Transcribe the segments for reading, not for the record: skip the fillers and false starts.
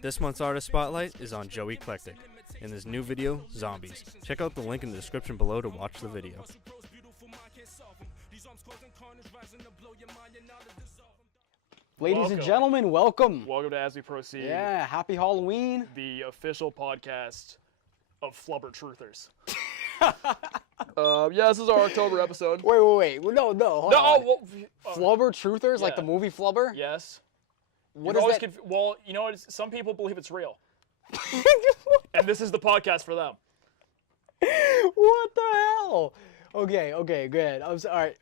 This month's artist spotlight is on Joey Eclectic in his new video, Zombies. Check out the link in the description below to watch the video. Ladies and gentlemen, welcome. Welcome to As We Proceed. Yeah, happy Halloween. The official podcast of Flubber Truthers. This is our October episode. Wait. No, hold on. Flubber Truthers, like yeah. the movie Flubber? Yes. What is that? Well, you know what? Some people believe it's real. And this is the podcast for them. What the hell? Okay, good. I'm sorry.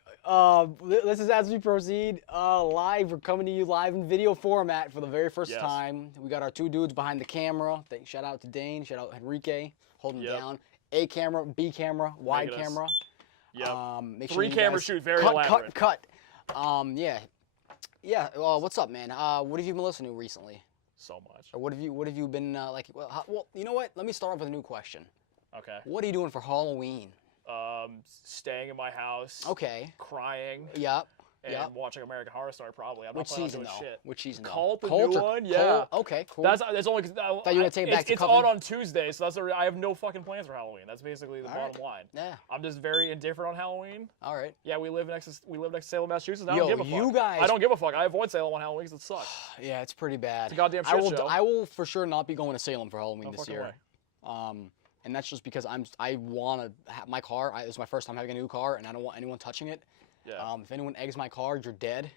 This is As We Proceed, live. We're coming to you live in video format for the very first time. We got our two dudes behind the camera. Shout out to Dane, shout out Enrique, holding down. A camera, B camera, wide camera. Yep. Make sure 3 camera shoot, very elaborate. Cut. Yeah. What's up, man? What have you been listening to recently? So much. Or what have you been like? Well, you know what? Let me start off with a new question. Okay. What are you doing for Halloween? Staying in my house. Okay. Crying. Yep. And watching American Horror Story, probably. I'm Which not season, doing though? shit. Which season, though? Cult, the new one? Yeah. Cult? Okay, cool. That's only because Thought you were gonna take it back to it's Coven. on Tuesday, so that's I have no fucking plans for Halloween. That's basically the bottom line. Yeah. I'm just very indifferent on Halloween. All right. Yeah, we live next to Salem, Massachusetts. I don't give a fuck. You guys. I don't give a fuck. I avoid Salem on Halloween because it sucks. Yeah, it's pretty bad. It's a goddamn shit show. I will for sure not be going to Salem for Halloween this year. Way. And that's just because I want to have my car. This is my first time having a new car, and I don't want anyone touching it. Yeah. If anyone eggs my car, you're dead.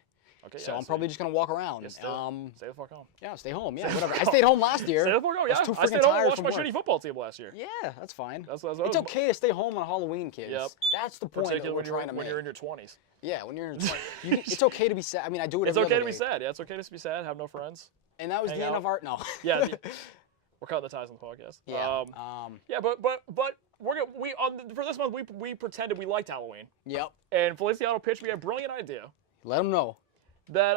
Okay, so I'm probably just gonna walk around. Stay the fuck home. Yeah, stay home. Yeah, whatever. I stayed home last year. Stay the fuck home. Yeah, I stayed home and watched my shitty football team last year. Yeah, that's fine. That's it's okay to stay home on Halloween, kids. Yep. That's the point that we're trying to make. When you're in your 20s. Yeah, when you're in your 20s. It's okay to be sad. I mean, I do it It's every okay other to be day. sad. Yeah, it's okay to be sad. Have no friends. And that was the end of our Yeah. We're cutting the ties on the podcast. Yeah. But for this month we pretended we liked Halloween. Yep. And Feliciano pitched me a brilliant idea. Let them know. That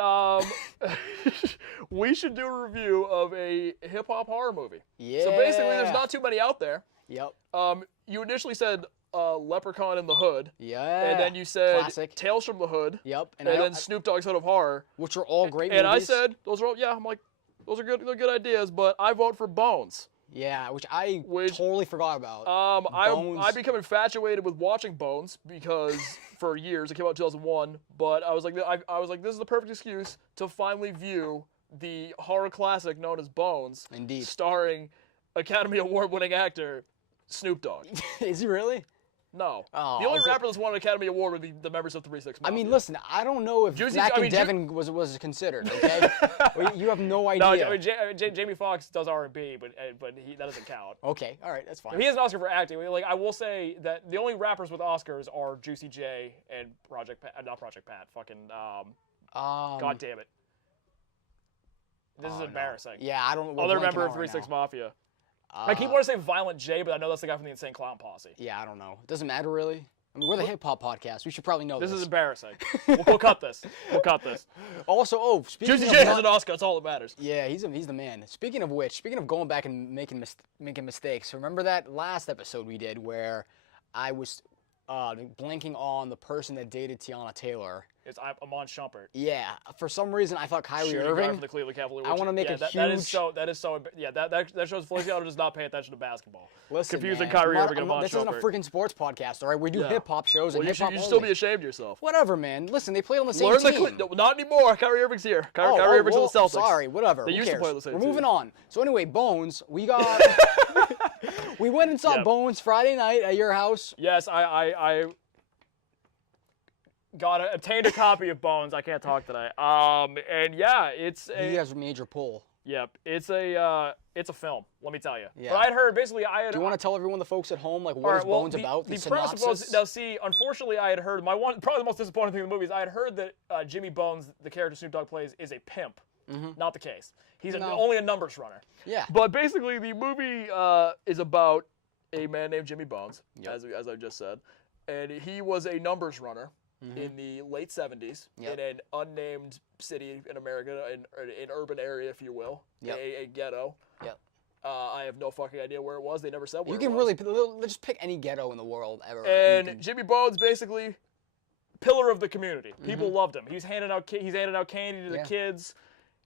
we should do a review of a hip hop horror movie. Yeah. So basically, there's not too many out there. Yep. You initially said Leprechaun in the Hood. Yeah. And then you said Classic. Tales from the Hood. Yep. And then Snoop Dogg's Hood of Horror. Which are all great and movies. I said those are all. Yeah, I'm like, those are good. They're good ideas. But I vote for Bones. Yeah, which I totally forgot about. I become infatuated with watching Bones because for years it came out in 2001. But I was like, this is the perfect excuse to finally view the horror classic known as Bones. Indeed. Starring Academy Award-winning actor Snoop Dogg. Is he really? No. Oh, the only rapper that's won an Academy Award would be the members of 3 6 Mafia. I mean, listen, I don't know if Mac and Devin was considered, okay? You have no idea. No, I mean, Jamie Foxx does R&B, but that doesn't count. Okay, all right, that's fine. He has an Oscar for acting. Like, I will say that the only rappers with Oscars are Juicy J and not Project Pat. Fucking, God damn it. This is embarrassing. No. Yeah, I don't know. Other member of 3 6 Mafia. I keep wanting to say Violent J, but I know that's the guy from the Insane Clown Posse. Yeah, I don't know. It doesn't matter, really. I mean, we're the hip-hop podcast. We should probably know this. This is embarrassing. We'll cut this. We'll cut this. Also, speaking Juicy of J has an Oscar. That's all that matters. Yeah, he's the man. Speaking of going back and making mistakes, remember that last episode we did where I was blanking on the person that dated Tiana Taylor. It's Amon Shumpert. Yeah, for some reason I thought Kyrie Irving. From the Cleveland Cavaliers. I want to make a huge. That shows Feliciano does not pay attention to basketball. Listen, confusing man, Kyrie Irving and Amon Shumpert. This isn't a freaking sports podcast, all right? We do hip hop shows and hip hop. You should still be ashamed of yourself. Whatever, man. Listen, they play on the same team. Not anymore. Kyrie Irving's here. Kyrie Irving's on the Celtics. Sorry, whatever. They Who used cares? to play on the same We're team. moving on. So anyway, Bones. We got. We went and saw Bones Friday night at your house. Yes, I obtained a copy of Bones. I can't talk today. And yeah, it's a. You guys a major pull. Yep, it's a film. Let me tell you. Yeah. But I'd heard basically Do you want to tell everyone, the folks at home, like what is Bones about? The synopsis. Premise of Bones. Now, see, unfortunately, I had heard probably the most disappointing thing in the movie is I had heard that Jimmy Bones, the character Snoop Dogg plays, is a pimp. Mm-hmm. Not the case. He's only a numbers runner. Yeah. But basically, the movie is about a man named Jimmy Bones, as I just said, and he was a numbers runner. In the late 70s, in an unnamed city in America, an urban area, if you will, a ghetto. Yep. I have no fucking idea where it was. They never said where it was. You can really just pick any ghetto in the world ever. And Jimmy Bones, basically, pillar of the community. People loved him. He's handing out candy to the kids.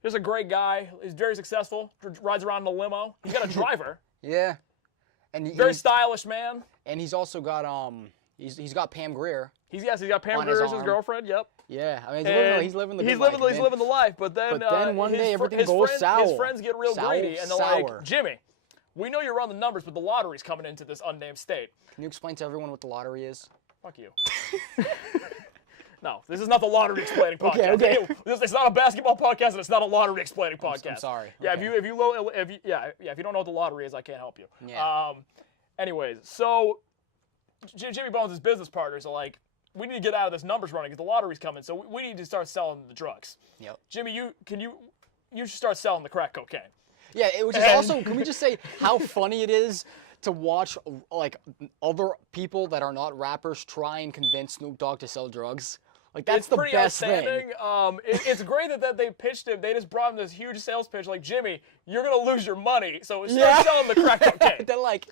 He's a great guy. He's very successful. Rides around in a limo. He's got a driver. Yeah. And very stylish man. And he's also got he's got Pam Grier. He's got Pam Grier as his girlfriend. Yep. Yeah, I mean he's living the life. But then one day everything goes sour. His friends get real greedy, and they're like, Jimmy, we know you run the numbers, but the lottery's coming into this unnamed state. Can you explain to everyone what the lottery is? Fuck you. No, this is not the lottery explaining podcast. Okay. It's not a basketball podcast, and it's not a lottery explaining podcast. I'm sorry. Yeah, okay. if you don't know what the lottery is, I can't help you. Yeah. Anyways, so Jimmy Bones' business partners are like, we need to get out of this numbers running because the lottery's coming, so we need to start selling the drugs. Yep. Jimmy, you should start selling the crack cocaine. Yeah, which is also, can we just say how funny it is to watch like other people that are not rappers try and convince Snoop Dogg to sell drugs? Like that's the best thing. It's great that they pitched him. They just brought him this huge sales pitch, like Jimmy, you're gonna lose your money, so start selling the crack cocaine. they're like,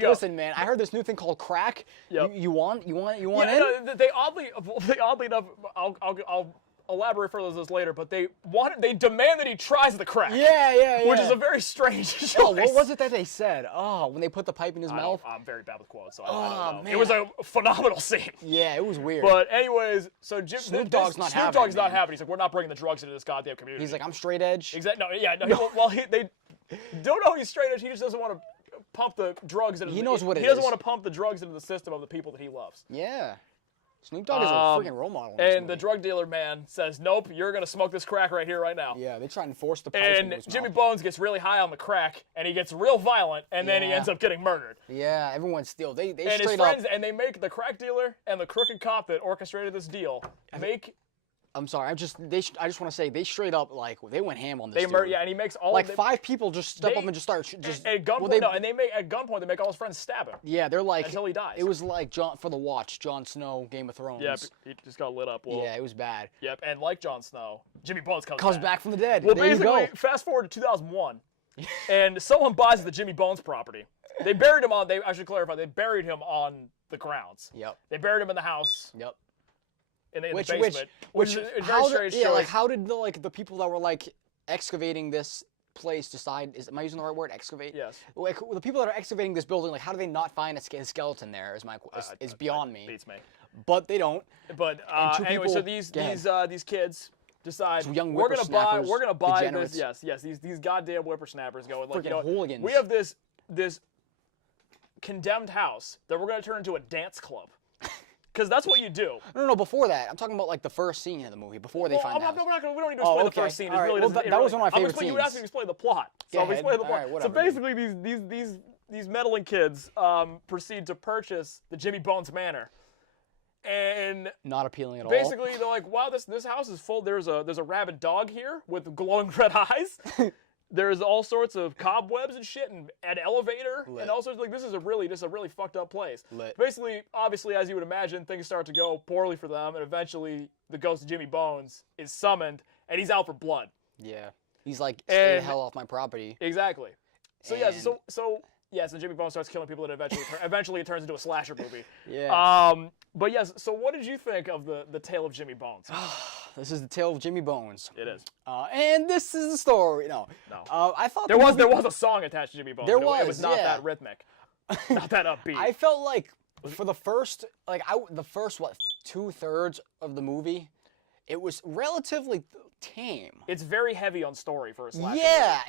listen, man, I heard this new thing called crack. Yep. You want in? No, they oddly enough, I'll elaborate further on this later, but they demand that he tries the crack. Yeah. Which is a very strange choice. Oh, what was it that they said? Oh, when they put the pipe in his mouth? I'm very bad with quotes, so I don't know. Man. It was a phenomenal scene. Yeah, it was weird. But anyways, so Snoop Dogg's not having it. Snoop Dogg's not having it. He's like, we're not bringing the drugs into this goddamn community. He's like, I'm straight edge. Exactly. They don't know he's straight edge. He just doesn't want to pump the drugs into. He knows what it is. He doesn't want to pump the drugs into the system of the people that he loves. Yeah. Snoop Dogg is a freaking role model. And the drug dealer man says, nope, you're going to smoke this crack right here, right now. Yeah, they try and force the pipe And Jimmy Bones gets really high on the crack, and he gets real violent, and then he ends up getting murdered. Yeah, everyone's still, they and straight his friends, up. And they make the crack dealer and the crooked cop that orchestrated this deal I'm sorry. I just want to say they straight up they went ham on this. And he makes all 5 people just step up and just start at gunpoint. And they make at gunpoint. They make all his friends stab him. Yeah, they're like until he dies. It was like Jon Snow, Game of Thrones. Yeah, he just got lit up. Yeah, it was bad. Yep, and like Jon Snow, Jimmy Bones comes back from the dead. Well, there basically, fast forward to 2001, and someone buys the Jimmy Bones property. They buried him I should clarify. They buried him on the grounds. Yep. They buried him in the house. Yep. In the basement, which is a very strange choice. Like how did the people that were excavating this place decide? Am I using the right word? Excavate? Yes. Like the people that are excavating this building, how do they not find a skeleton there? Is beyond me. Beats me. But they don't. But anyway, so these kids decide we're gonna buy this. Yes. These goddamn whippersnappers going hooligans. We have this condemned house that we're gonna turn into a dance club. Because that's what you do. No, before that. I'm talking about the first scene of the movie, before they find out. We don't need to explain the first scene. That was one of my favorite scenes. You asked me to explain the plot. So I'll explain the plot. So basically, these meddling kids proceed to purchase the Jimmy Bones Manor. And not appealing at all. Basically, they're like, wow, this house is full. There's a rabid dog here with glowing red eyes. There's all sorts of cobwebs and shit, and an elevator, and all sorts of this is a really fucked up place. Basically, obviously, as you would imagine, things start to go poorly for them, and eventually, the ghost of Jimmy Bones is summoned, and he's out for blood. Yeah, he's like, stay the hell off my property. Exactly. So so Jimmy Bones starts killing people, and eventually it turns into a slasher movie. Yeah. But yes, so what did you think of the tale of Jimmy Bones? This is the tale of Jimmy Bones. It is. And this is the story. No. I thought there was a song attached to Jimmy Bones. It was not that rhythmic, not that upbeat. I felt like for the first 2/3 of the movie, it was relatively tame. It's very heavy on story for a slasher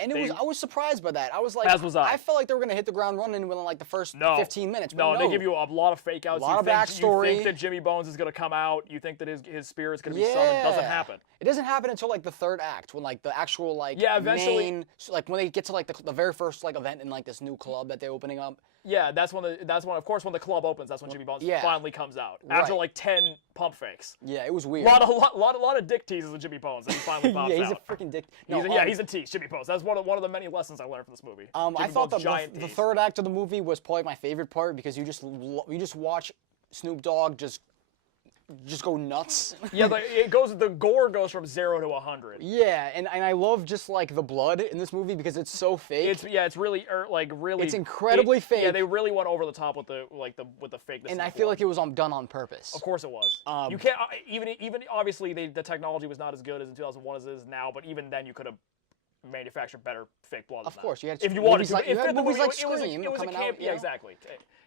movie. And I was surprised by that. I was like, as was I felt like they were gonna hit the ground running within the first 15 minutes. No, they give you a lot of fake outs. A lot of backstory. You think that Jimmy Bones is gonna come out. You think that his spirit's gonna be summoned. It doesn't happen. It doesn't happen until the third act when the actual eventually main when they get to the very first event in this new club that they're opening up. Yeah, that's when of course when the club opens, that's when Jimmy Bones finally comes out after 10 pump fakes. Yeah, it was weird. A lot of dick teases with Jimmy Bones, and he finally pops out. He's a freaking dick. He's a tease, Jimmy Bones. That's one of the many lessons I learned from this movie. I thought the third act of the movie was probably my favorite part because you just watch Snoop Dogg just just go nuts. Yeah, the gore goes from 0 to 100. Yeah, and I love just like the blood in this movie because it's so fake. It's really really. It's incredibly fake. Yeah, they really went over the top with the fakeness. And I feel like it was done on purpose. Of course it was. You can't even obviously the technology was not as good as in 2001 as it is now, but even then you could have manufactured better fake blood. Of course, you had if you wanted to. You had movies like Scream coming out. Yeah, exactly.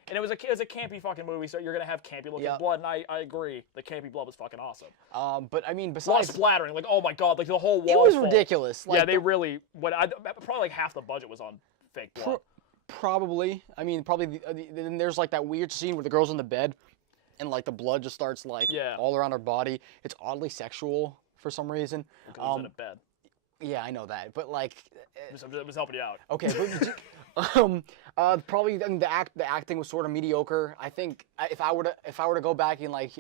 And it was a campy fucking movie, so you're gonna have campy looking blood, and I agree, the campy blood was fucking awesome. But I mean, besides a lot of splattering, like oh my god, like the whole wall. It was ridiculous. Like, yeah, they really. Probably like half the budget was on fake blood. Probably. I mean, probably. Then there's like that weird scene where the girl's in the bed, and like the blood just starts like all around her body. It's oddly sexual for some reason. Because it was in a bed. Yeah, I know that, but like, it was helping you out. Okay, but probably the acting was sort of mediocre. I think if I were to go back and like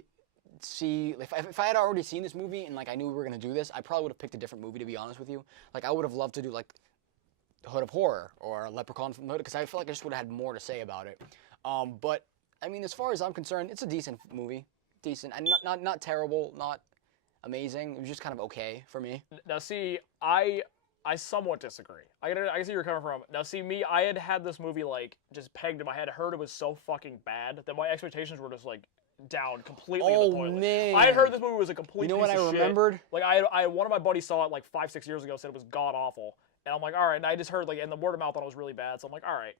see if I had already seen this movie and like I knew we were gonna do this, I probably would have picked a different movie, to be honest with you. Like I would have loved to do like Hood of Horror or Leprechaun from the Hood, because I feel like I just would have had more to say about it. But I mean, as far as I'm concerned, it's a decent movie, and not terrible, not amazing. It was just kind of okay for me. Now, see, I somewhat disagree. I see where you're coming from. Now, see, me, I had this movie like just pegged in my head. I heard it was so fucking bad that my expectations were just like down completely in the toilet. Man. I had heard this movie was a complete. You know what I remembered? Like I one of my buddies saw it like 5-6 years ago, said it was god awful. And I'm like, all right. And I just heard, like, and the word of mouth on it was really bad. So I'm like, all right,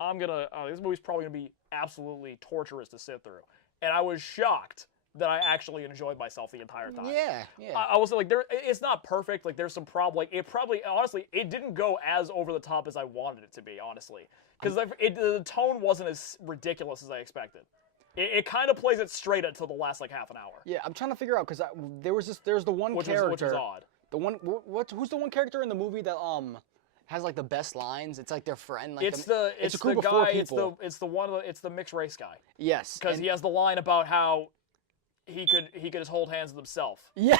I'm gonna. This movie's probably gonna be absolutely torturous to sit through. And I was shocked that I actually enjoyed myself the entire time. Yeah. I was like, it's not perfect. Like, there's some problem. Like, it probably, honestly, it didn't go as over the top as I wanted it to be, honestly, because the tone wasn't as ridiculous as I expected. It kind of plays it straight until the last like half an hour. Yeah, I'm trying to figure out because there's the one character. Which is odd. The one, who's the one character in the movie that has like the best lines? It's like their friend. Like it's a group the of guy. 4 people. It's the mixed race guy. Yes, because he has the line about how he could just hold hands with himself. Yeah.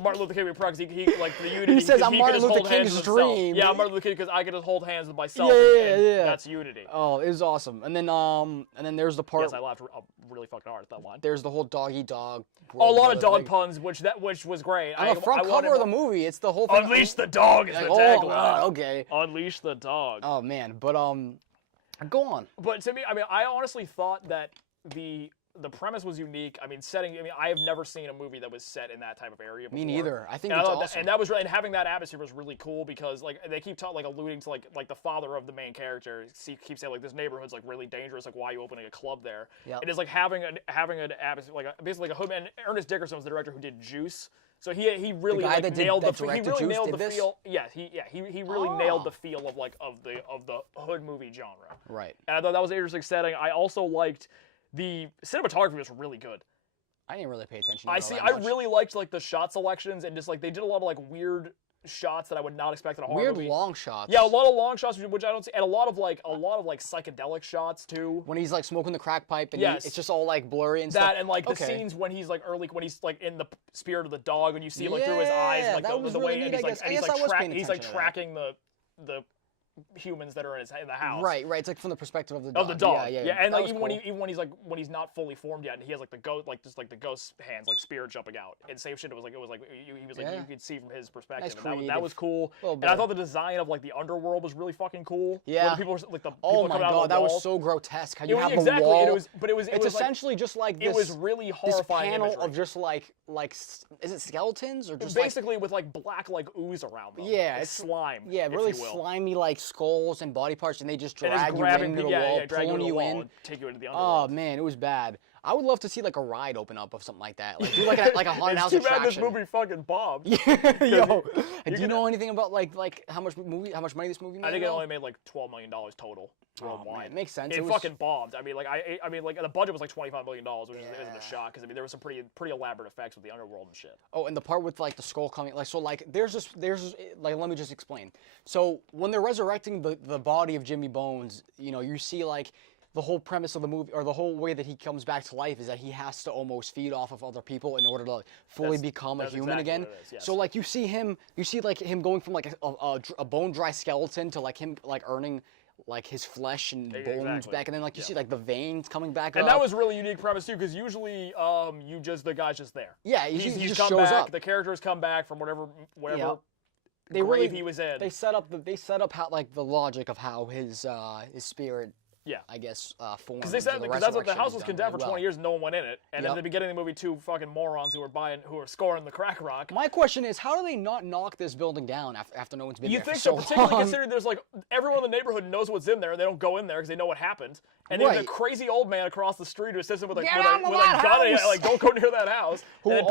Martin Luther King because he like the unity. He says, "I'm Martin Luther King's dream." Yeah, I'm Martin Luther King because I could just hold hands with myself. Yeah. That's unity. Oh, it was awesome. And then there's the part. Yes, I laughed really fucking hard at that line. There's the whole doggy dog. Oh, a lot of dog puns, which was great. On the front cover of the movie, it's the whole thing. Unleash the dog is the tagline. Okay. Unleash the dog. Oh man, but go on. But to me, I mean, I honestly thought that the premise was unique. I mean, I have never seen a movie that was set in that type of area before. Me neither. I think it's awesome. And that was and having that atmosphere was really cool because like they keep alluding to like the father of the main character keeps saying like this neighborhood's like really dangerous. Like why are you opening a club there? Yep. It is like having an atmosphere like basically like a hood. And Ernest Dickerson was the director who did Juice. So he really nailed the feel. Yeah, he really nailed the feel of like of the hood movie genre. Right. And I thought that was an interesting setting. I also liked the cinematography was really good. I didn't really pay attention to I really liked like the shot selections and just like they did a lot of like weird shots that I would not expect in a horror movie. Weird long shots. Yeah, a lot of long shots which I don't see, and a lot of like psychedelic shots too. When he's like smoking the crack pipe and it's just all like blurry and stuff. That and like the scenes when he's like when he's like in the spirit of the dog and you see like through his eyes and like the way and he's like tracking the humans that are in the house. Right. It's like from the perspective of the dog. Yeah. And like even when he's not fully formed yet, and he has like the ghost hands like spear jumping out. And same shit. It was like you could see from his perspective. And that was cool. And I thought the design of like the underworld was really fucking cool. Yeah. Where people were like oh my god, that was so grotesque. How you have the wall. It's essentially just like this. It was really horrifying. This panel of just like is it skeletons or just basically with like black like ooze around them. Yeah, it's slime. Yeah, really slimy like skulls and body parts, and they just drag you into the wall, pulling you in, and take you into the underworld. Oh man, it was bad. I would love to see like a ride open up of something like that, like do like a haunted house attraction. It's too bad this movie fucking bombed. Yo, do you know anything about like how much money this movie made? I think it only made like $12 million total worldwide. It makes sense. It fucking bombed. I mean, like the budget was like $25 million, which isn't a shock because I mean there were some pretty elaborate effects with the underworld and shit. Oh, and the part with like the skull coming, like so like there's just like let me just explain. So when they're resurrecting the body of Jimmy Bones, you know, you see like the whole premise of the movie, or the whole way that he comes back to life, is that he has to almost feed off of other people in order to like, fully become a human again. Yes. So like you see him going from like a bone dry skeleton to like him like earning like his flesh and bones back, and then like you see like the veins coming back and up. that was really unique premise too, because usually the guy's just there. Yeah, he he's just come shows back. up. The characters come back from whatever they grave he was in. They set up how like the logic of how his spirit. Yeah, I guess formed. Because that's what the house was condemned for 20 years, and no one went in it. And at the beginning of the movie, two fucking morons who were scoring the crack rock. My question is, how do they not knock this building down after no one's been there for so long? You think so, particularly considering there's like everyone in the neighborhood knows what's in there, and they don't go in there because they know what happened. And there's a crazy old man across the street who assists him with a gun, and like, don't go near that house. And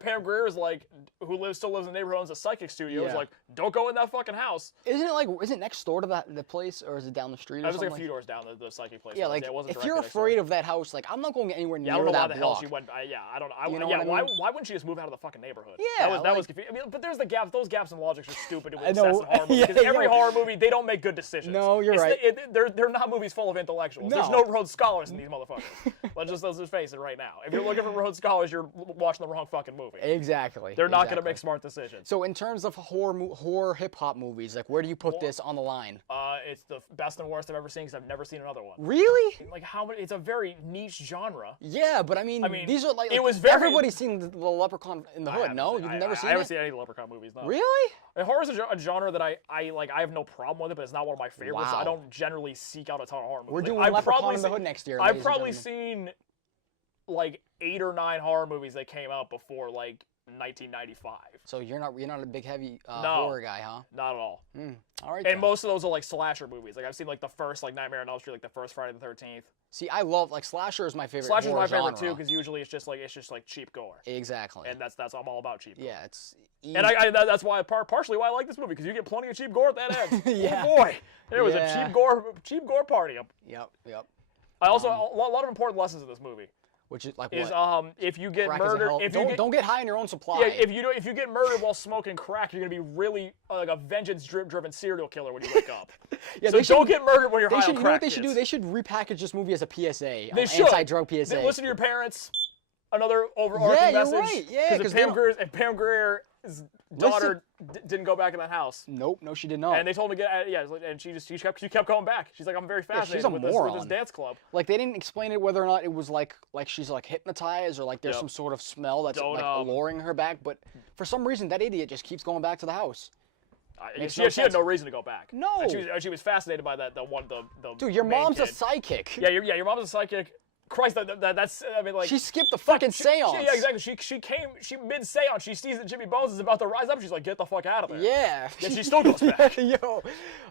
Pam Grier is like, who still lives in the neighborhood, owns a psychic studio. Is like, don't go in that fucking house. Is it next door to the place, or is it down the street? Or it was like a few doors down the psychic place. Yeah, like if you're afraid of that house, like I'm not going anywhere near that block. I don't know why the hell she went. I don't. You know what I mean? Why wouldn't she just move out of the fucking neighborhood? Yeah, that was confusing. I mean, but there's the gaps. Those gaps in logic are stupid with obsessive horror movies. Because every horror movie, they don't make good decisions. No, you're right. They're not movies full of intellectuals. There's no Rhodes Scholars in these motherfuckers. let's just face it right now. If you're looking for Rhodes Scholars, you're watching the wrong fucking movie. Exactly. They're not going to make smart decisions. So in terms of horror hip hop movies, like where do you put this on the line? It's the best and worst I've ever seen because I've never seen another one. Really? Like how many? It's a very niche genre. Yeah, but I mean these are like everybody's seen the Leprechaun in the Hood. No, you've never seen it. I haven't seen any of the Leprechaun movies. No. Really? And horror is a genre that I like. I have no problem with it, but it's not one of my favorites. Wow. So I don't generally seek out a ton of horror movies. We're doing Leprechaun in the Hood next year. I've probably seen like 8 or 9 horror movies that came out before like 1995. So you're not a big heavy horror guy, huh? Not at all. All right. And most of those are like slasher movies. Like I've seen like the first like Nightmare on Elm Street, like the first Friday the 13th. See, I love like slasher is my favorite. Slasher is my favorite too because usually it's just like cheap gore. Exactly. And that's I'm all about cheap gore. Yeah, it's. And that's why partially why I like this movie because you get plenty of cheap gore at that end. Yeah. Oh boy, there was a cheap gore party. Yep. I also a lot of important lessons in this movie. Which is like what? If you get murdered, don't get high on your own supply. Yeah, if you get murdered while smoking crack, you're gonna be really like a vengeance-driven serial killer when you wake up. Yeah, so don't get murdered when you're high on crack. You know what they should do? They should repackage this movie as a PSA. They should. Anti-drug PSA. Listen to your parents. Another overarching message. Right. Yeah, because Pam Grier's daughter didn't go back in that house. Nope, no, she did not. And they told her to get and she kept going back. She's like, I'm very fascinated with this dance club. Like they didn't explain it whether or not it was like she's like hypnotized or like there's some sort of smell that's like alluring her back. But for some reason, that idiot just keeps going back to the house. She had no reason to go back. No, and she was fascinated by the dude, your mom's a psychic. Yeah, your mom's a psychic. Christ, that's I mean like she skipped the fucking seance. Yeah, exactly. She mid seance. She sees that Jimmy Bones is about to rise up. She's like, get the fuck out of there. Yeah. Yeah, she still goes back. Yo.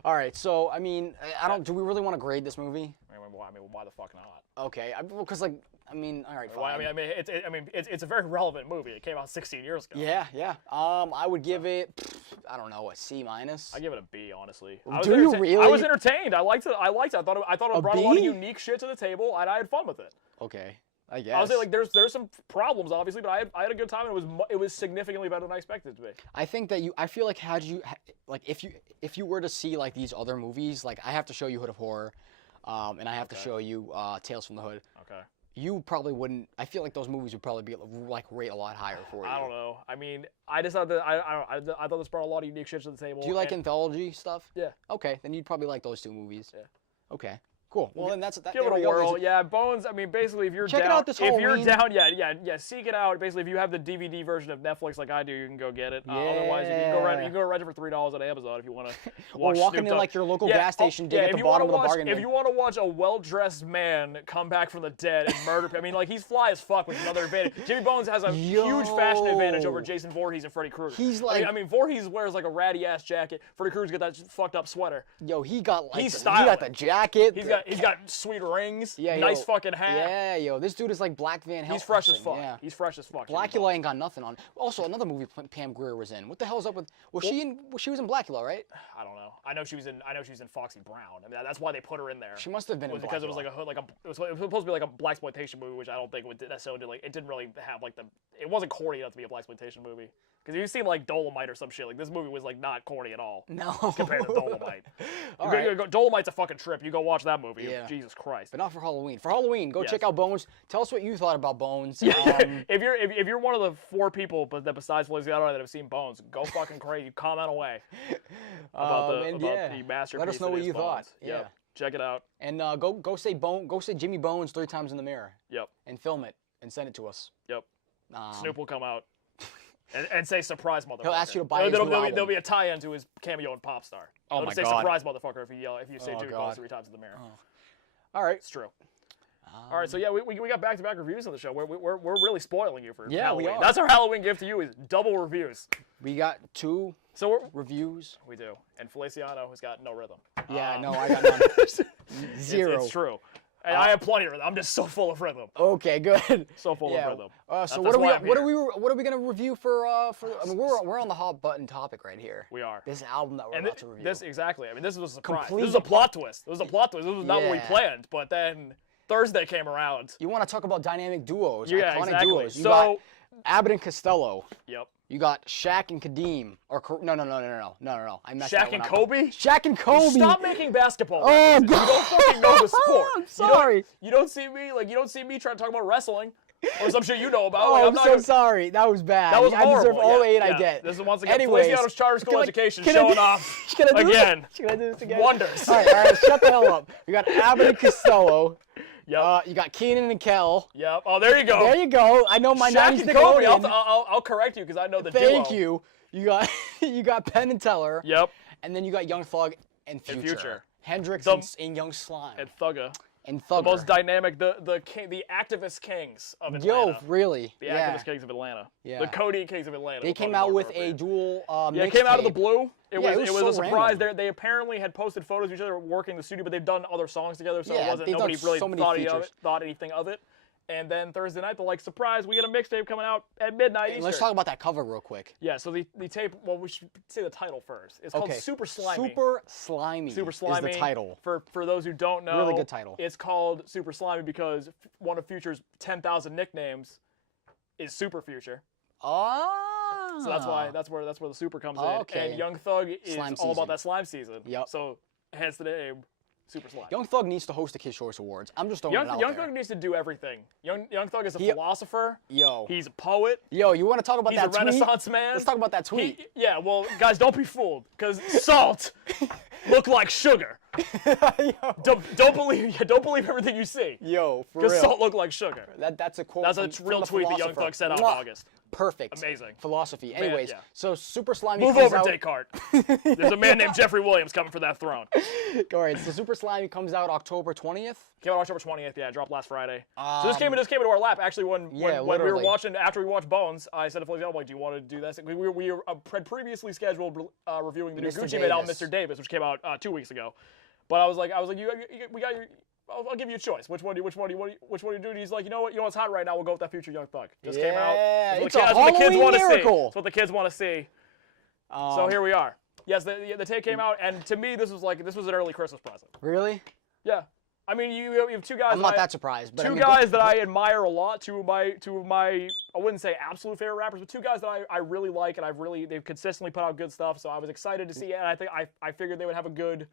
All right. So I mean, do we really want to grade this movie? I mean, why the fuck not? Okay, because like. I mean, all right, fine. Well, it's a very relevant movie. It came out 16 years ago. Yeah. I would give it, I don't know, a C-. I give it a B, honestly. Do you really? I was entertained. I liked it. I thought it brought a lot of unique shit to the table, and I had fun with it. Okay, I guess. I would say like there's some problems, obviously, but I had a good time, and it was significantly better than I expected it to be. I think that I feel like if you were to see like these other movies, like I have to show you Hood of Horror, and I have to show you Tales from the Hood. Okay. You probably wouldn't. I feel like those movies would probably be like rate a lot higher for you. I don't know. I mean, I just thought that I thought this brought a lot of unique shit to the table. Do you like anthology stuff? Yeah. Okay, then you'd probably like those 2 movies. Yeah. Okay. Cool. Well, then that's that. Give it a whirl. Yeah, Bones. I mean, basically, if you're Check down, it out this Halloween. If you're down, yeah, seek it out. Basically, if you have the DVD version of Netflix like I do, you can go get it. Otherwise, you can go rent it for $3 on Amazon if you want to watch. Or walking in like your local gas station, dig at the bottom of the bargain bin. If you want to watch a well-dressed man come back from the dead and murder, I mean, like he's fly as fuck, which is another advantage. Jimmy Bones has a huge fashion advantage over Jason Voorhees and Freddy Krueger. He's like, I mean, Voorhees wears like a ratty ass jacket. Freddy Krueger's got that fucked up sweater. Yo, he got like he got the jacket. He's got sweet rings. Yeah, nice fucking hat. Yeah, yo, this dude is like Black Van Helsing. He's fresh as fuck. Yeah. He's fresh as fuck. Blackula ain't got nothing on. Also, another movie Pam Grier was in. What the hell's up with? She was in Blackula, right? I don't know. I know she was in Foxy Brown. I mean, that's why they put her in there. She must have been in because Blackula. it was it was supposed to be like a blaxploitation movie, which I don't think would necessarily do, like it didn't really have like it wasn't corny enough to be a blaxploitation movie. Because you've seen like Dolomite or some shit, like this movie was like not corny at all. No. Compared to Dolomite. All right. Dolomite's a fucking trip. You go watch that movie. Yeah. Jesus Christ. But not for Halloween. For Halloween, go check out Bones. Tell us what you thought about Bones. If you're one of the 4 people besides Feliciano that have seen Bones, go fucking crazy. Comment away about the masterpiece. Let us know what you thought. Yeah. Check it out. And go say Jimmy Bones 3 times in the mirror. Yep. And film it and send it to us. Yep. Snoop will come out and say surprise motherfucker. He'll ask you to buy his new album. There'll be a tie-in to his cameo in Popstar. Oh my say God. Surprise motherfucker if you say Jimmy Bones 3 times in the mirror. Oh. All right. It's true. All right, so yeah, we got back-to-back reviews on the show. We're really spoiling you for Halloween. We are. That's our Halloween gift to you is double reviews. We got 2 reviews. We do. And Feliciano has got no rhythm. Yeah, no, I got none. 0. It's true. And I have plenty of rhythm. I'm just so full of rhythm. Okay, good. So full of rhythm. So what are we gonna review for? I mean, we're on the hot button topic right here. We are. This album that we're about to review. This exactly. I mean, this was a surprise. This was a plot twist. This was not what we planned. But then Thursday came around. You want to talk about dynamic duos? Yeah, iconic exactly. duos. You got Abbott and Costello. Yep. You got Shaq and Kadeem. No. I messed that Shaq and one up. Kobe? Shaq and Kobe. Stop making basketball. Oh, God. God. You don't fucking know the sport. I'm sorry. You don't see me trying to talk about wrestling or some shit you know about. Oh, I'm so sorry. That was bad. That was horrible. I deserve all the hate I yeah. get. This is once again Anyways, Feliciano's charter school education can showing off again. Should I do this again? Wonders. All right, shut the hell up. We got Abbott and Costello. Yep. You got Keenan and Kel. Yep. Oh, there you go. There you go. I know my Shaq 90s and Kobe. Nickelodeon. I'll correct you because I know the Thank duo. you. You got Penn and Teller. Yep. And then you got Young Thug and Future. Hendrix and Young Slime. And Thugger. And Thugger. The most dynamic, the activist kings of Atlanta. Yo, really? The activist kings of Atlanta. Yeah. The Cody kings of Atlanta. They came out with a dual it came out of the blue. It was so a surprise. random. They apparently had posted photos of each other working in the studio, but they've done other songs together, so it wasn't they've nobody done really so many thought anything of it. And then Thursday night, they're like, surprise, we got a mixtape coming out at midnight Eastern. Let's talk about that cover real quick. Yeah, so the tape, well, we should say the title first. It's called Super Slimy. Super Slimy is the title. For those who don't know, really good title. It's called Super Slimy because one of Future's 10,000 nicknames is Super Future. Oh. So that's where the super comes in. Okay. And Young Thug is Slime all season. about that slime season. Yep. So hence the name Super Slime. Young Thug needs to host the Kids' Choice Awards. I'm just throwing it out Young there. Thug needs to do everything. Young Thug is a philosopher. Yo. He's a poet. Yo, you want to talk about He's that a tweet? Renaissance man. Let's talk about that tweet. Yeah, well, guys, don't be fooled, because salt look like sugar. Don't believe everything you see. Yo, for real. Because salt look like sugar. That's a quote. That's a real tweet that Young Thug sent out in August. Perfect. Amazing. Philosophy. Anyways, yeah. So Super Slimy Move comes over, out. Descartes. There's a man named Jeffrey Williams coming for that throne. All right, so Super Slimy comes out October 20th. Came out October 20th. Yeah, it dropped last Friday. So this came into our lap. Actually, when we were watching, after we watched Bones, I said to Feliciano, like, do you want to do this? We had previously scheduled reviewing the new Gucci Mane album, Mr. Davis, which came out 2 weeks ago. But I was like, we got your. I'll give you a choice. Which one do you do? And he's like, you know what's hot right now? We'll go with that Future Young Thug. Just came out. It's a Halloween miracle. That's what the kids want to see. So here we are. Yes, the tape came out, and to me, this was an early Christmas present. Really? Yeah. I mean, you have 2 guys. I'm not that surprised. But two guys that I admire a lot. Two of my I wouldn't say absolute favorite rappers, but 2 guys that I really like, and they've consistently put out good stuff. So I was excited to see it, and I think I figured they would have a good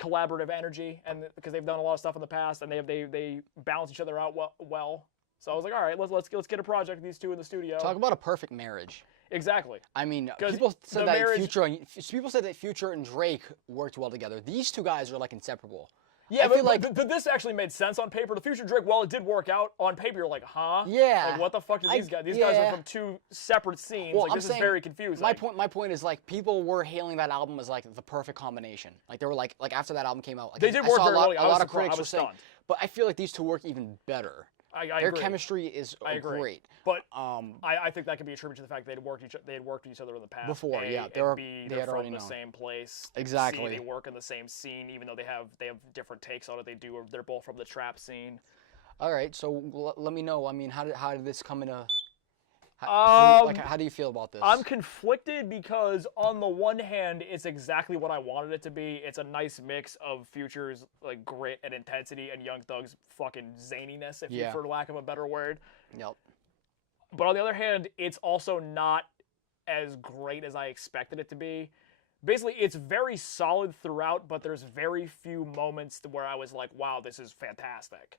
collaborative energy, and because they've done a lot of stuff in the past, and they balance each other out well. So I was like, all right, let's get a project of these 2 in the studio. Talk about a perfect marriage. Exactly. I mean, people said that Future and Drake worked well together. These 2 guys are like inseparable. Yeah, but this actually made sense on paper. The Future Drake, while it did work out on paper, you're like, huh? Yeah. Like, what the fuck did these guys? These guys are from 2 separate scenes. Well, like, this is very confusing. My point is, like, people were hailing that album as like the perfect combination. Like they were like after that album came out, like they did work very well. A lot of critics were saying, but I feel like these 2 work even better. Their agree. chemistry is great. But I think that could be attributed to the fact they had worked with each other in the past. Before, yeah, they had from the same place. Exactly. C, they work in the same scene, even though they have different takes on it. They're both from the trap scene. All right, so let me know. I mean, how did this come into? How do you feel about this? I'm conflicted because on the one hand, it's exactly what I wanted it to be. It's a nice mix of Future's like grit and intensity and Young Thug's fucking zaniness, for lack of a better word. Yep. But on the other hand, it's also not as great as I expected it to be basically it's very solid throughout, but there's very few moments where I was like, wow, this is fantastic.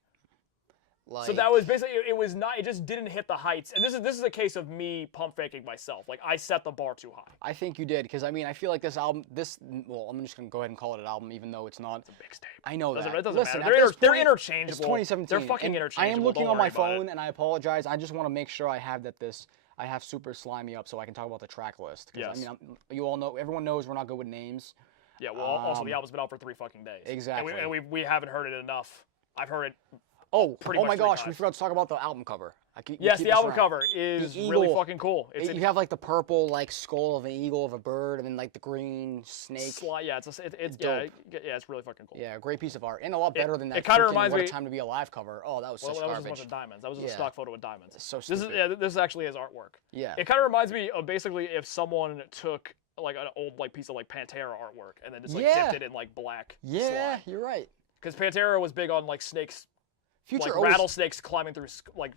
Like, so that was basically, it just didn't hit the heights. And this is a case of me pump faking myself. Like, I set the bar too high. I think you did, because I mean, I feel like this album, well, I'm just going to go ahead and call it an album, even though it's not. It's a mixtape. I know that. It doesn't Listen, matter. They're interchangeable. It's 2017. They're fucking and interchangeable. I am looking Don't on my worry about phone, it. and I apologize. I just want to make sure I have I have Super Slimy up so I can talk about the track list. Yes. I mean, you all know, everyone knows we're not good with names. Yeah, well, also the album's been out for 3 fucking days. Exactly. And we haven't heard it enough. I've heard it. Oh pretty much my 3 gosh, times. we forgot to talk about the album cover. Yes, the album cover is The really eagle. fucking cool. You have like the purple like skull of an eagle of a bird, and then like the green snake. Yeah, it's dope. Yeah, it's really fucking cool. Yeah, great piece of art, and a lot better than that. It kind of freaking reminds What me. a Time to Be Alive cover. Oh, that was such That garbage. was just a bunch of diamonds. That was just Yeah. a stock photo with diamonds. So This stupid. is actually his artwork. Yeah. It kind of reminds me of basically if someone took like an old like piece of like Pantera artwork and then just like Yeah. dipped it in like black. Yeah, you're right. Because Pantera was big on like snakes, Future like always, rattlesnakes climbing through like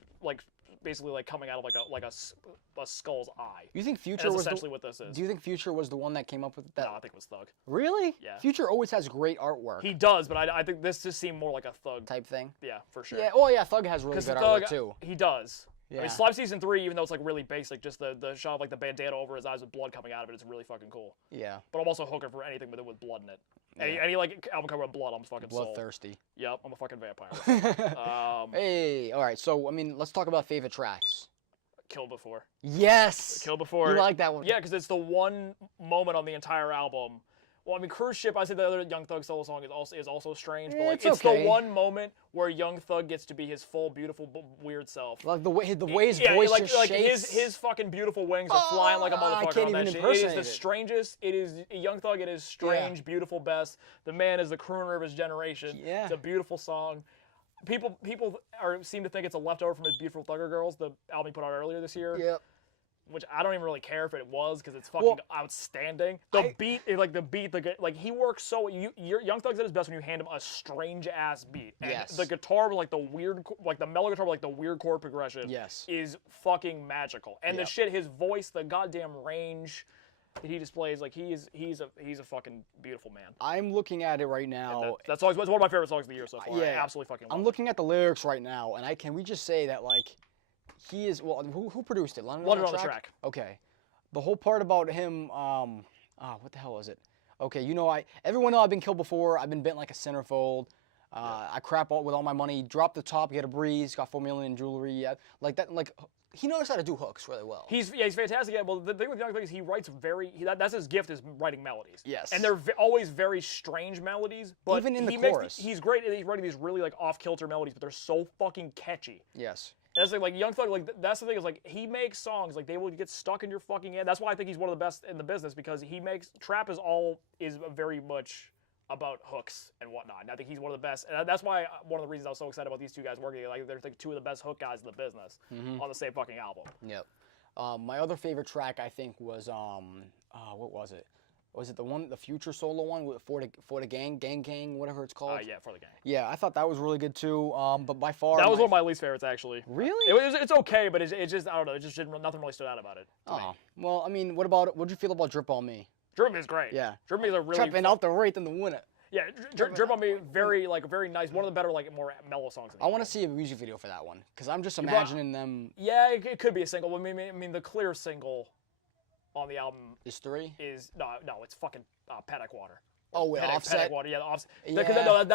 basically like coming out of like a skull's eye. You think And Future that's was essentially what this is. Do you think Future was the one that came up with that? No, I think it was Thug. Really? Yeah. Future always has great artwork. He does, but I think this just seemed more like a Thug type thing. Yeah, for sure. Yeah. Oh yeah, Thug has really Because good Thug, artwork too. he does. Yeah. I mean, Slime Season 3, even though it's like really basic, just the shot of like the bandana over his eyes with blood coming out of it is really fucking cool. Yeah. But I'm also hooking for anything with blood in it. Yeah. Any like album cover with blood, I'm fucking sold. Bloodthirsty. Yep, I'm a fucking vampire. Hey, all right. So I mean, let's talk about favorite tracks. Killed Before. Yes. Killed Before. You like that one? Yeah, because it's the one moment on the entire album. Well, I mean, Cruise Ship, I said the other Young Thug solo song is also strange, but like it's okay. the one moment where Young Thug gets to be his full, beautiful, weird self. Like the way his voice like, just like shakes. his fucking beautiful wings are flying like a motherfucker I can't on that even shit. It impersonate is the strangest. It is Young Thug. It is strange, beautiful, best. The man is the crooner of his generation. Yeah. It's a beautiful song. People seem to think it's a leftover from his Beautiful Thugger Girls, the album he put out earlier this year. Yep. Which I don't even really care if it was, because it's fucking outstanding. Like he works so. Young Thug's at his best when you hand him a strange ass beat. And Yes. the guitar, like the weird, like the mellow guitar, like the weird chord progression. Yes. Is fucking magical. And Yep. the shit, his voice, the goddamn range that he displays, like he's a fucking beautiful man. I'm looking at it right now. That song's it's one of my favorite songs of the year so far. Yeah. I absolutely fucking love I'm looking at the lyrics right now, and can we just say that like he is who produced it? London on the track. Okay, the whole part about him. What the hell is it? Okay, everyone know I've been killed before. I've been bent like a centerfold. I crap out with all my money. Drop the top, get a breeze. Got 4 million in jewelry. Yeah, like that. Like he knows how to do hooks really well. He's fantastic. Yeah, well, the thing with Young Thug is he writes that's his gift, is writing melodies. Yes. And they're always very strange melodies. But even in the chorus, he's great at writing these really like off-kilter melodies, but they're so fucking catchy. Yes. And that's like Young Thug, like that's the thing, is like he makes songs like they will get stuck in your fucking head. That's why I think he's one of the best in the business, because he makes trap is very much about hooks and whatnot. And I think he's one of the best, and that's why one of the reasons I was so excited about these two guys working. Like they're like two of the best hook guys in the business on the same fucking album. Yep. My other favorite track I think was what was it? Was it the Future solo one with For the Gang, whatever it's called? Yeah, For the Gang. Yeah, I thought that was really good too. But by far that was one of my least favorites actually. Really? It's okay, but it just I don't know. It just didn't, nothing really stood out about it. Oh, well, I mean, what'd you feel about Drip on Me? Drip is great. Yeah. Drip is a really Trapping out the rate in the winner. Yeah, Drip on Me, very nice. One of the better, like, more mellow songs. I want to see a music video for that one, because I'm just imagining them. Yeah, it could be a single. I mean, the clear single on the album is 3. No, it's fucking Paddock Water. Oh, with Offset. Paddock Water, yeah, the Offset. Yeah. Because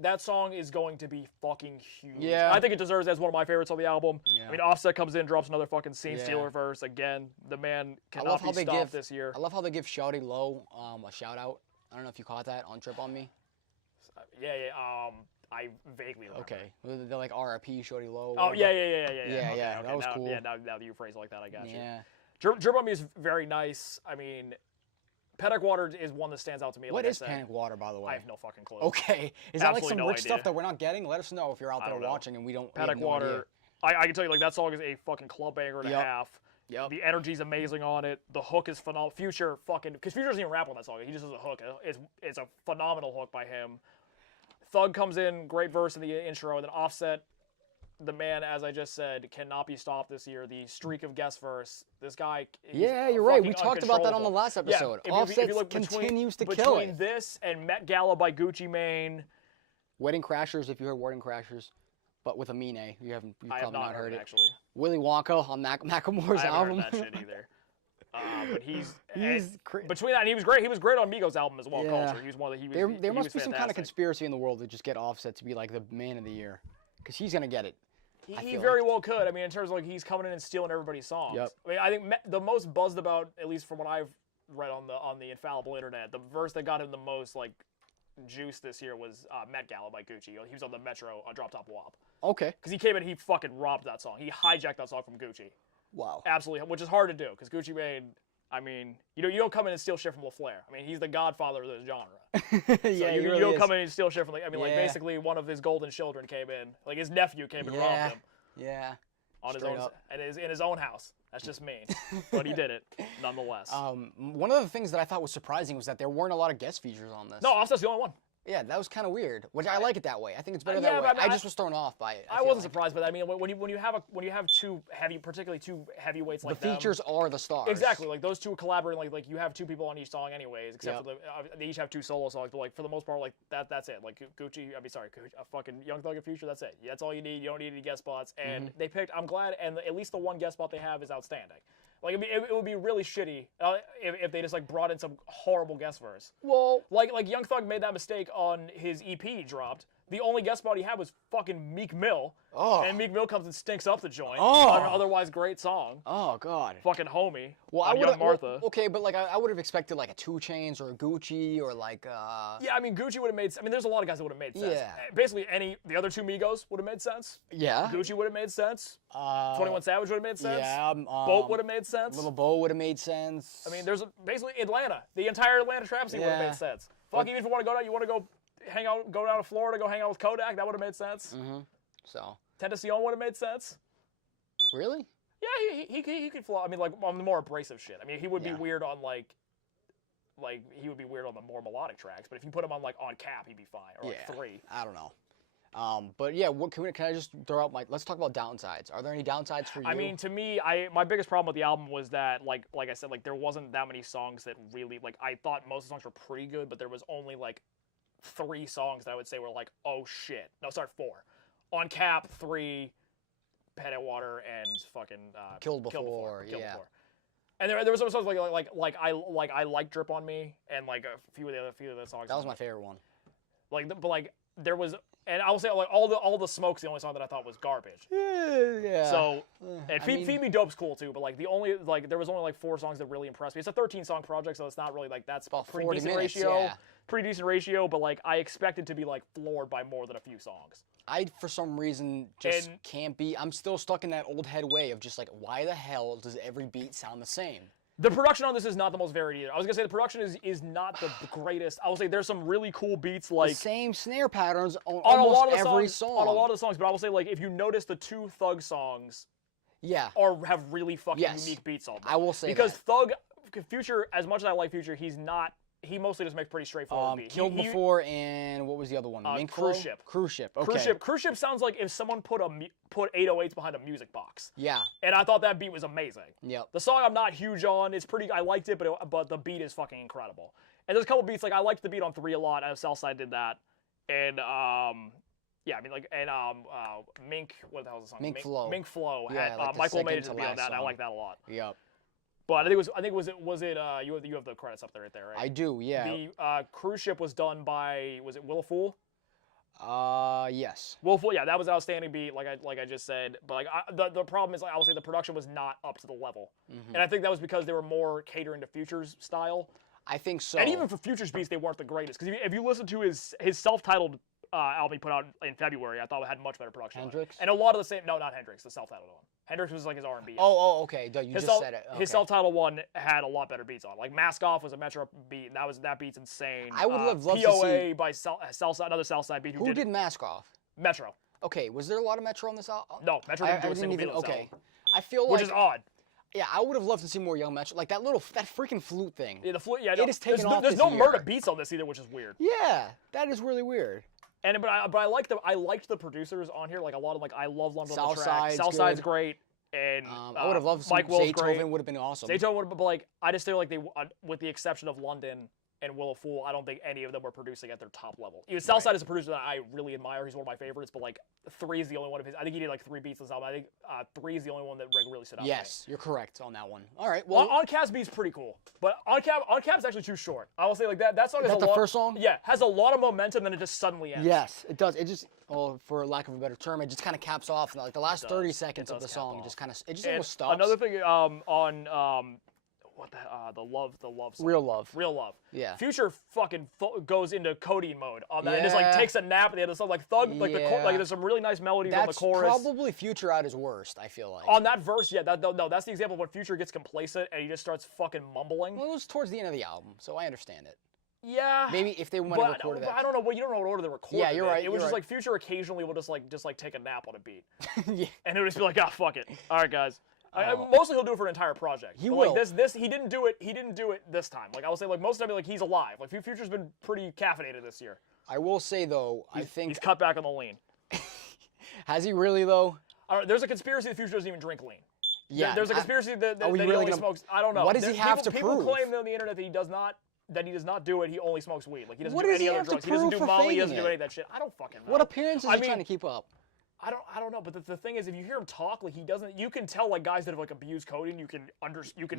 that song is going to be fucking huge. Yeah. I think it deserves as one of my favorites on the album. Yeah. I mean, Offset comes in, drops another fucking scene Yeah. stealer verse again. The man cannot be stopped this year. I love how they give Shawty Low a shout out. I don't know if you caught that on Trip on Me. Yeah. I vaguely remember. Okay, they're like RIP Shawty Low. Oh yeah. Yeah, that was cool. Yeah, now that you phrase it like that, I got you. Yeah. Drip on Me is very nice. I mean, Paddock Water is one that stands out to me. What like is Paddock Water, by the way? I have no fucking clue. Okay, is that like Absolutely some no rich idea. stuff that we're not getting? Let us know if you're out there watching and we don't. Paddock Water. I can tell you, like, that song is a fucking club banger and a half. Yep. The energy's amazing on it. The hook is phenomenal. Future fucking, because Future doesn't even rap on that song. He just has a hook. It's a phenomenal hook by him. Thug comes in, great verse in the intro, and then Offset the man, as I just said, cannot be stopped this year. The streak of guest verse. This guy. Yeah, you're right. We talked about that on the last episode. Yeah, Offset continues to kill it. Between this and Met Gala by Gucci Mane. Wedding Crashers, if you heard Wedding Crashers, but with a mean A. You've probably not heard it. Actually. Willy Wonka on Macklemore's album. I haven't heard that shit either. But between that, and he was great. He was great on Migos' album as well. Yeah. Culture. He was one of the. There must be some kind of conspiracy in the world to just get Offset to be like the man of the year, because he's gonna get it. He very well could. I mean, in terms of like he's coming in and stealing everybody's songs. Yep. I mean, I think the most buzzed about, at least from what I've read on the infallible internet, the verse that got him the most like juice this year was Met Gala by Gucci. He was on the Metro on Drop Top WAP. Okay. Because he came in, he fucking robbed that song. He hijacked that song from Gucci. Wow. Absolutely, which is hard to do because Gucci Mane. I mean, you don't come in and steal shit from LaFleur. I mean, he's the godfather of this genre. So yeah, you really don't is. come in and steal shit from. Like basically one of his golden children came in, like his nephew came and robbed him. Yeah. On his own, and in his own house. That's just mean, but he did it nonetheless. One of the things that I thought was surprising was that there weren't a lot of guest features on this. No, Offset's the only one. Yeah, that was kind of weird. Which I like it that way. I think it's better that way. But I just was thrown off by it. I wasn't surprised by that. I mean, when you have particularly two heavyweights like the features are the stars. Exactly, like those two collaborating. Like you have two people on each song, anyways. Except for they each have two solo songs, but like for the most part, like that's it. Like Gucci, fucking Young Thug and Future. That's it. That's all you need. You don't need any guest spots. And they picked. I'm glad. And at least the one guest spot they have is outstanding. Like it would be really shitty if they just like brought in some horrible guest verse. Well, like Young Thug made that mistake on his EP he dropped. The only guest spot he had was fucking Meek Mill. Oh. And Meek Mill comes and stinks up the joint on an otherwise great song. Oh, God. Fucking homie. Well, on Young Martha. Well, okay, but like I would have expected like a 2 Chainz or a Gucci or like. Yeah, I mean Gucci would have made. I mean, there's a lot of guys that would have made sense. Yeah. Basically, the other two Migos would have made sense. Yeah. Gucci would have made sense. 21 Savage would have made sense. Yeah. Boat would have made sense. Little Bo would have made sense. I mean, there's basically Atlanta. The entire Atlanta trap scene would have made sense. Fuck, even if you want to go down, you want to go go down to Florida, go hang out with Kodak. That would have made sense. So. Tentacion would have made sense. Really? Yeah, he could fly. I mean, like on the more abrasive shit. I mean, he would be weird on like he would be weird on the more melodic tracks. But if you put him on on Cap, he'd be fine. Or like 3. I don't know. But yeah, what can I just throw out let's talk about downsides. Are there any downsides for you? I mean, to me, my biggest problem with the album was that like I said, like there wasn't that many songs that really I thought most of the songs were pretty good, but there was only 3 songs that I would say were like, oh shit. No, sorry, 4. On Cap, 3, Pen and Water, and fucking Killed Before. And there was some songs like I like Drip on Me, and a few of the songs. That was my favorite one. There was, and I will say all the Smoke's the only song that I thought was garbage. Yeah. So, and Feed Me Dope's cool too, but there was only 4 songs that really impressed me. It's a 13-song project, so it's not really that's about pretty 40 decent minutes, ratio. yeah. Pretty decent ratio, but I expected to be floored by more than a few songs. I, for some reason, just can't be. I'm still stuck in that old head way of just why the hell does every beat sound the same? The production on this is not the most varied either. I was gonna say the production is not the greatest. I will say there's some really cool beats the same snare patterns on almost a lot of every song. song. On a lot of the songs, but I will say if you notice the 2 Thug songs, have really fucking unique beats on them. I will say because Thug, Future, as much as I like Future, he mostly just makes pretty straightforward beats. Killed Before and what was the other one? Cruise Ship. Cruise Ship. Okay. Cruise Ship sounds like if someone put 808s behind a music box. Yeah. And I thought that beat was amazing. Yep. The song I'm not huge on. It's pretty. I liked it, but the beat is fucking incredible. And there's a couple beats I liked the beat on 3 a lot. Southside did that. And Mink. What the hell is the song? Mink Flow. Mink Flow. Yeah, Michael made it to the beat on that. And I like that a lot. Yep. But I think was it you have the credits up there right? I do, yeah. The Cruise Ship was done by, was it Will Fool? Yes. Will Fool, yeah, that was an outstanding beat, like I just said. But the problem is, I will say the production was not up to the level, and I think that was because they were more catering to Future's style. I think so. And even for Future's beats, they weren't the greatest. Because if you listen to his self-titled album he put out in February, I thought it had much better production. Hendrix? And a lot of the same, no, not Hendrix, the self-titled one. Hendrix was his R&B. Oh, okay. You just said it. Okay. His self-titled one had a lot better beats on. Mask Off was a Metro beat, and that beat's insane. I would love POA to see. by Southside, another Southside beat. Who did Mask Off? Metro. Okay, was there a lot of Metro on this album? No, Metro didn't do a single beat on this album. I feel like, which is odd. Yeah, I would have loved to see more Young Metro. That freaking flute thing. Yeah, the flute. Yeah, it is taken off there's this no year. murder beats on this either, which is weird. Yeah, that is really weird. but I liked the producers on here. Like a lot of I love London on the track. Southside's Southside's great. And I would have loved some Mike Will's great. Zaytoven would have been awesome. Zaytoven would have, but like I just feel like they, with the exception of London and Will of Fool, I don't think any of them were producing at their top level. Even Southside is a producer that I really admire. He's one of my favorites, but like 3 is the only one of his. I think he did like 3 beats on this album. I think 3 is the only one that really stood out. Yes, you're correct on that one. All right. Well, on Cab's beat's pretty cool, but on Cab's actually too short. I will say like that song is the first song? Yeah, has a lot of momentum, then it just suddenly ends. Yes, it does. It just, well, for lack of a better term, it just kind of caps off. Like the last 30 seconds of the song, just kind of, it just almost stops. Another thing on what the love song. Real Love. Yeah. Future fucking goes into codeine mode on that and just like takes a nap at the end of the song. Like Thug, like there's some really nice melodies on the chorus. That's probably Future at his worst, I feel like. On that verse, yeah, that's the example of when Future gets complacent and he just starts fucking mumbling. Well, it was towards the end of the album, so I understand it. Yeah. Maybe if they went and recorded that. I don't know. Well, you don't know what order they recorded. Yeah, you're right. It was just like Future occasionally will just take a nap on a beat. Yeah. And it would just be like, fuck it. All right, guys. Mostly he'll do it for an entire project. He will. Like this he didn't do it this time. Like I will say, like most of the time, like he's alive. Like Future's been pretty caffeinated this year. I will say though, I think he's cut back on the lean. Has he really though? There's a conspiracy that Future doesn't even drink lean. Yeah. There's a conspiracy that he really only smokes. I don't know. What does he have to people prove? People claim on the internet that he does not. That he does not do it. He only smokes weed. Like he doesn't What do does any he other have to drugs. He doesn't prove do for Molly. He doesn't faking do any it? of that shit. I don't fucking know. What appearances is he trying to keep up? I don't know, but the thing is, if you hear him talk, like he doesn't, you can tell like guys that have like abused codeine, you can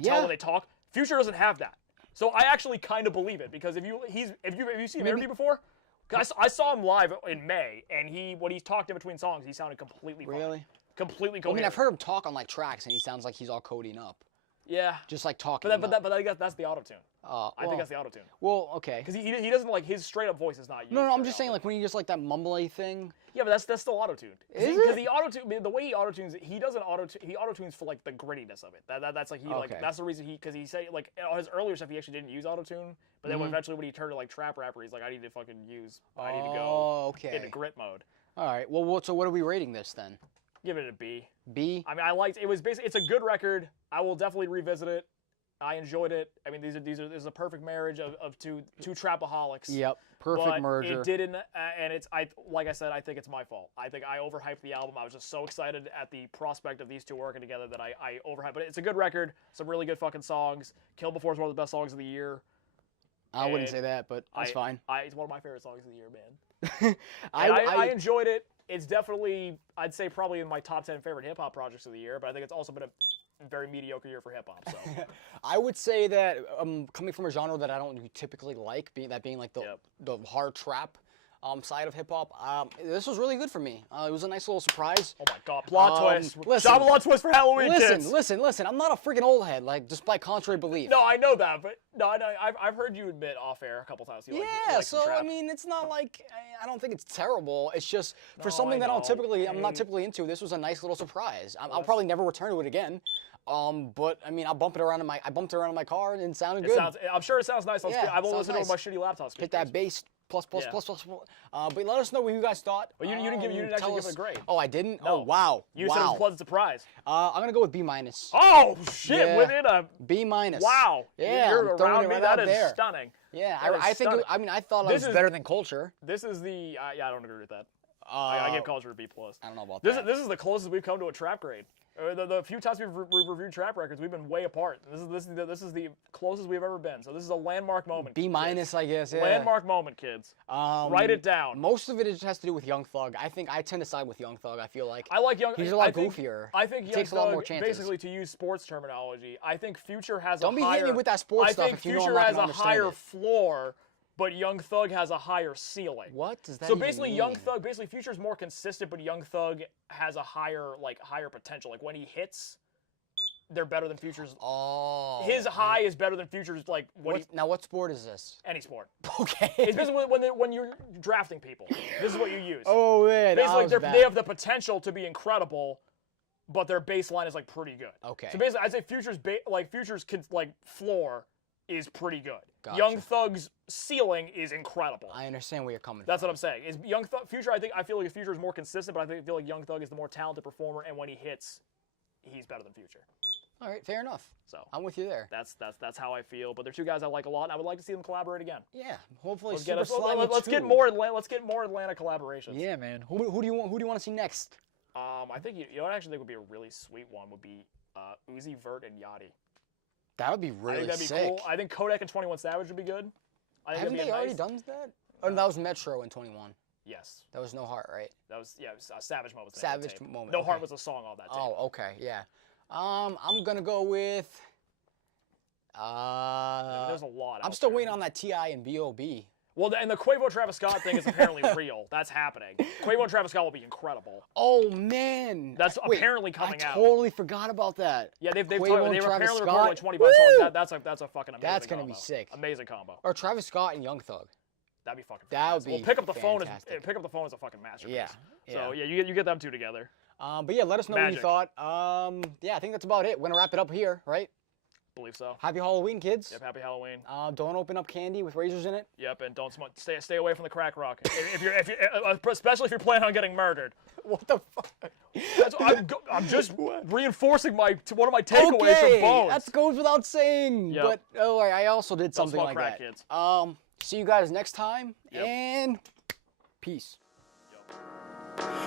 tell when they talk. Future doesn't have that, so I actually kind of believe it because have you seen him interview before? Cause I saw him live in May, and when he talked in between songs, he sounded completely fine. Really? Completely coherent. I mean, I've heard him talk on like tracks, and he sounds like he's all codeine up. Yeah. Just like talking. But I guess that's the autotune. I think that's the autotune. Well, okay. Because he doesn't like his straight up voice is not used. No, I'm just saying like when he just like that mumbly thing. Yeah, but that's still autotuned. Is it? Because the autotune, the way he autotunes, he doesn't he autotunes for like the grittiness of it. That's like like that's the reason because he said like on his earlier stuff he actually didn't use autotune, but then eventually when he turned to like trap rapper, he's like I need to go into grit mode. All right. Well, so what are we rating this then? Give it a B. B. I mean, it was basically it's a good record. I will definitely revisit it. I enjoyed it. I mean, this is a perfect marriage of two trapaholics. Yep, perfect merger. It didn't, and like I said, I think it's my fault. I think I overhyped the album. I was just so excited at the prospect of these two working together that I overhyped. But it's a good record. Some really good fucking songs. Kill Before is one of the best songs of the year. I wouldn't say that, but that's fine. It's one of my favorite songs of the year, man. I enjoyed it. It's definitely, I'd say, probably in my top 10 favorite hip hop projects of the year. But I think it's also been a very mediocre year for hip hop. So I would say that coming from a genre that I don't typically like, being like the hard trap side of hip hop, this was really good for me. It was a nice little surprise. Oh my god, plot twist! Listen, Shyamalan twist for Halloween, kids. Listen. I'm not a freaking old head, like just by contrary belief. No, I know that, but no, I've heard you admit off air a couple times. You like so I mean, it's not like I don't think it's terrible. It's just for something that I'm not typically into. This was a nice little surprise. I'll probably never return to it again. But I mean, I bumped it around in my car and it sounded good. I'm sure it sounds nice. I won't listen to it on my shitty laptop speakers. Hit that bass. Plus. But let us know what you guys thought. Well, you didn't actually give it a grade. Oh, I didn't? No. Oh, wow. You said it was a pleasant surprise. I'm going to go with B-. Oh, shit. Within a B-. Wow. Yeah, You're I'm throwing around it me. right That out is there. stunning. Yeah, I think, I thought it was better than Culture. This is the, I don't agree with that. I give Culture a B+. I don't know about that. This is the closest we've come to a trap grade. The few times we've reviewed trap records, we've been way apart. This is the closest we've ever been. So this is a landmark moment. B-, I guess. Yeah. Landmark moment, kids. Write it down. Most of it just has to do with Young Thug. I think I tend to side with Young Thug. I feel like I like Young. He's a lot goofier. I think he Young takes Thug, a lot more chances. basically, to use sports terminology, I think Future has Don't a be higher. hitting me with that sports stuff if you know I'm not Future has gonna a understand higher it. floor, but Young Thug has a higher ceiling. What does that So even basically, mean? basically Future's more consistent, but Young Thug has a higher potential. Like when he hits, they're better than Future's. Oh. His high is better than Future's. Like now, what sport is this? Any sport. Okay. It's basically when you're drafting people. This is what you use. Oh man. Basically, they have the potential to be incredible, but their baseline is like pretty good. Okay. So basically, I'd say Future's floor is pretty good. Gotcha. Young Thug's ceiling is incredible. I understand where you're coming from. That's what I'm saying. Is Future? I feel like Future is more consistent, but I feel like Young Thug is the more talented performer, and when he hits, he's better than Future. All right, fair enough. So I'm with you there. That's how I feel. But they're two guys I like a lot, and I would like to see them collaborate again. Yeah, hopefully. Let's get more Atlanta collaborations. Yeah, man. Who do you want to see next? I think you know what I actually think would be a really sweet one would be Uzi Vert and Yachty. That would be really that'd be sick. cool. I think Kodak and 21 Savage would be good. Haven't they already done that? Oh, that was Metro in 21. Yes. That was No Heart, right? That was Savage Moment. Savage Moment. No Heart was a song on that tape. Oh, okay, yeah. I'm gonna go with. There's a lot. I'm still waiting on that T.I. and B.O.B. Well, and the Quavo Travis Scott thing is apparently real. That's happening. Quavo and Travis Scott will be incredible. Oh man, that's apparently coming out. I totally forgot about that. Yeah, they've apparently recorded like 25 songs. That's a fucking amazing. That's gonna combo. be sick. Amazing combo. Or Travis Scott and Young Thug. That'd be fucking. That would be. Well, pick up the phone is a fucking masterpiece. Yeah. So yeah, you get them two together. But yeah, let us know what you thought. Yeah, I think that's about it. We're gonna wrap it up here, right? Believe so. Happy Halloween, kids. Yep, happy Halloween. Don't open up candy with razors in it. Yep, and don't smoke. Stay away from the crack rock. Especially if you're planning on getting murdered. What the fuck? I'm just reinforcing one of my takeaways from Bones. That goes without saying. Yep. But I also did something like crack, that. Kids. See you guys next time, and peace.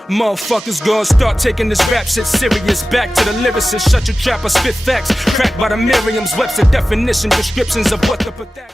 Motherfuckers gonna start taking this rap shit serious. Back to the lyricist, shut your trap, I spit facts. Cracked by the Merriam's Webster definition, descriptions of what the Pythagorean